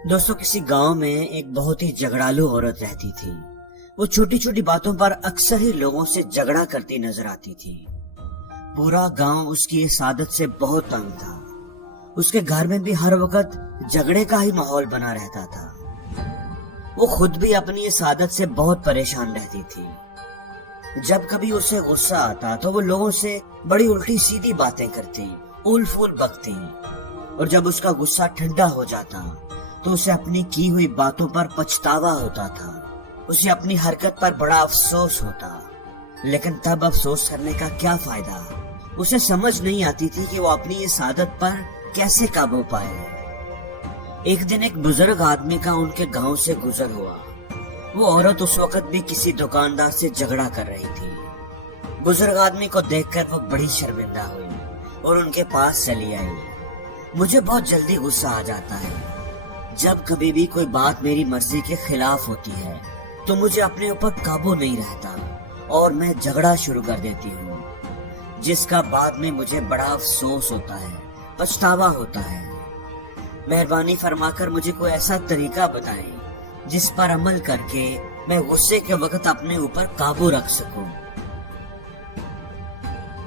दोस्तों, किसी गांव में एक बहुत ही झगड़ालू औरत रहती थी। वो छोटी छोटी बातों पर अक्सर ही लोगों से झगड़ा करती नजर आती थी। पूरा गांव उसकी इस आदत से बहुत तंग था। उसके घर में भी हर वक्त झगड़े का ही माहौल बना रहता था। वो खुद भी अपनी इस आदत से बहुत परेशान रहती थी। जब कभी उसे गुस्सा आता तो वो लोगों से बड़ी उल्टी सीधी बातें करती, उल फूल बकती, और जब उसका गुस्सा ठंडा हो जाता तो उसे अपनी की हुई बातों पर पछतावा होता था। उसे अपनी हरकत पर बड़ा अफसोस होता, लेकिन तब अफसोस करने का क्या फायदा। उसे समझ नहीं आती थी कि वो अपनी इस आदत पर कैसे काबू पाए। एक दिन एक बुजुर्ग आदमी का उनके गांव से गुजर हुआ। वो औरत उस वक्त भी किसी दुकानदार से झगड़ा कर रही थी। बुजुर्ग आदमी को देखकर वो बड़ी शर्मिंदा हुई और उनके पास चली आई। मुझे बहुत जल्दी गुस्सा आ जाता है। जब कभी भी कोई बात मेरी मर्जी के खिलाफ होती है तो मुझे अपने ऊपर काबू नहीं रहता और मैं झगड़ा शुरू कर देती हूँ, जिसका बाद में मुझे बड़ा अफसोस होता है, पछतावा होता है। मेहरबानी फरमाकर मुझे कोई ऐसा तरीका बताएं जिस पर अमल करके मैं गुस्से के वक्त अपने ऊपर काबू रख सकूं।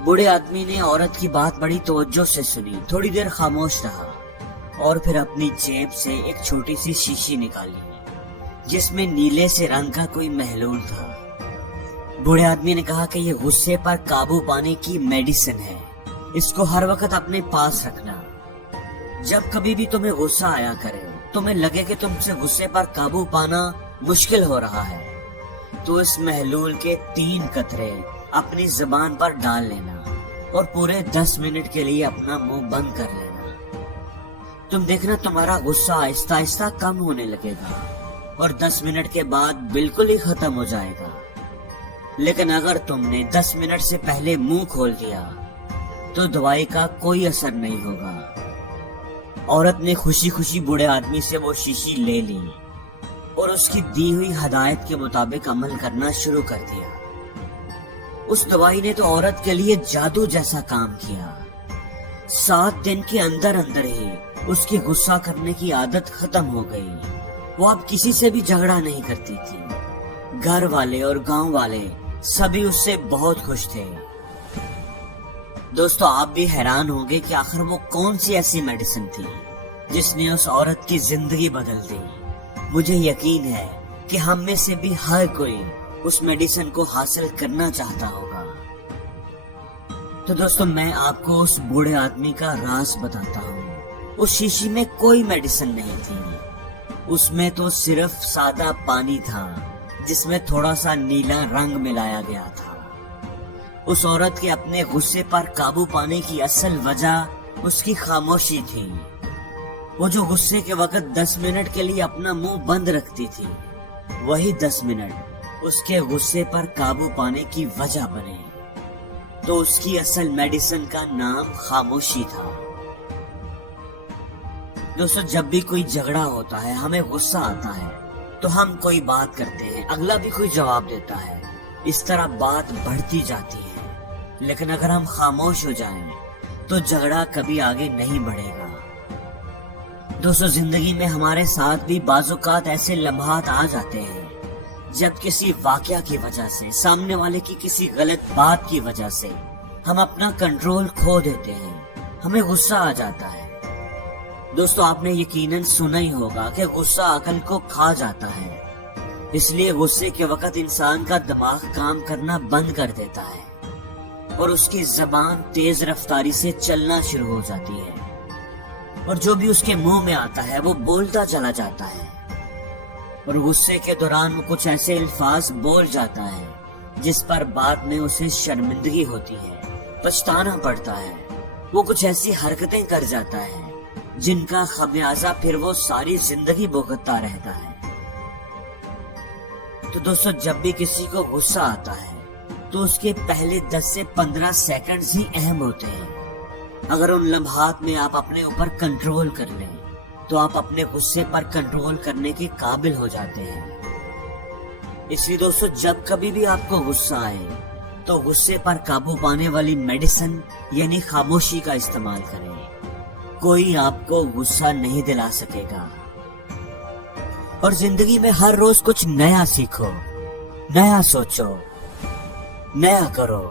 बूढ़े आदमी ने औरत की बात बड़ी तवज्जो से सुनी, थोड़ी देर खामोश रहा और फिर अपनी जेब से एक छोटी सी शीशी निकाली जिसमें नीले से रंग का कोई महलूल था। बूढ़े आदमी ने कहा कि ये गुस्से पर काबू पाने की मेडिसिन है, इसको हर वक्त अपने पास रखना। जब कभी भी तुम्हें गुस्सा आया करे, तुम्हें लगे कि तुमसे गुस्से पर काबू पाना मुश्किल हो रहा है, तो इस महलूल के 3 कतरे अपनी जुबान पर डाल लेना और पूरे 10 मिनट के लिए अपना मुंह बंद कर लेना। तुम देखना तुम्हारा गुस्सा आहिस्ता आहिस्ता कम होने लगेगा और 10 मिनट के बाद बिल्कुल ही खत्म हो जाएगा। लेकिन अगर तुमने 10 मिनट से पहले मुंह खोल दिया तो दवाई का कोई असर नहीं होगा। औरत ने खुशी खुशी बूढ़े आदमी से वो शीशी ले ली और उसकी दी हुई हदायत के मुताबिक अमल करना शुरू कर दिया। उस दवाई ने तो औरत के लिए जादू जैसा काम किया। 7 दिन के अंदर अंदर ही उसकी गुस्सा करने की आदत खत्म हो गई। वो अब किसी से भी झगड़ा नहीं करती थी। घर वाले और गांव वाले सभी उससे बहुत खुश थे। दोस्तों, आप भी हैरान होंगे कि आखिर वो कौन सी ऐसी मेडिसिन थी जिसने उस औरत की जिंदगी बदल दी। मुझे यकीन है कि हम में से भी हर कोई उस मेडिसिन को हासिल करना चाहता होगा। तो दोस्तों, मैं आपको उस बूढ़े आदमी का राज बताता हूँ। उस शीशी में कोई मेडिसिन नहीं थी, उसमें तो सिर्फ सादा पानी था जिसमें थोड़ा सा नीला रंग मिलाया गया था। उस औरत के अपने गुस्से पर काबू पाने की असल वजह उसकी खामोशी थी। वो जो गुस्से के वक्त 10 मिनट के लिए अपना मुंह बंद रखती थी, वही 10 मिनट उसके गुस्से पर काबू पाने की वजह बने। तो उसकी असल मेडिसिन का नाम खामोशी था। दोस्तों, जब भी कोई झगड़ा होता है, हमें गुस्सा आता है तो हम कोई बात करते हैं, अगला भी कोई जवाब देता है, इस तरह बात बढ़ती जाती है। लेकिन अगर हम खामोश हो जाएं तो झगड़ा कभी आगे नहीं बढ़ेगा। दोस्तों, जिंदगी में हमारे साथ भी बाज़-औक़ात ऐसे लम्हात आ जाते हैं जब किसी वाकया की वजह से, सामने वाले की किसी गलत बात की वजह से हम अपना कंट्रोल खो देते हैं, हमें गुस्सा आ जाता है। दोस्तों, आपने यकीनन सुना ही होगा कि गुस्सा अकल को खा जाता है। इसलिए गुस्से के वक्त इंसान का दिमाग काम करना बंद कर देता है और उसकी जबान तेज रफ्तारी से चलना शुरू हो जाती है और जो भी उसके मुंह में आता है वो बोलता चला जाता है। और गुस्से के दौरान वो कुछ ऐसे अल्फाज बोल जाता है जिस पर बाद में उसे शर्मिंदगी होती है, पछताना पड़ता है। वो कुछ ऐसी हरकतें कर जाता है जिनका खमियाजा फिर वो सारी जिंदगी भुगतता रहता है। तो दोस्तों, जब भी किसी को गुस्सा आता है तो उसके पहले 10 से 15 सेकंड्स ही अहम होते हैं। अगर उन लम्हात में आप अपने ऊपर कंट्रोल कर लें तो आप अपने गुस्से पर कंट्रोल करने के काबिल हो जाते हैं। इसलिए दोस्तों, जब कभी भी आपको गुस्सा आए तो गुस्से पर काबू पाने वाली मेडिसिन यानी खामोशी का इस्तेमाल करें। कोई आपको गुस्सा नहीं दिला सकेगा। اور زندگی میں ہر روز کچھ نیا سیکھو، نیا سوچو، نیا کرو۔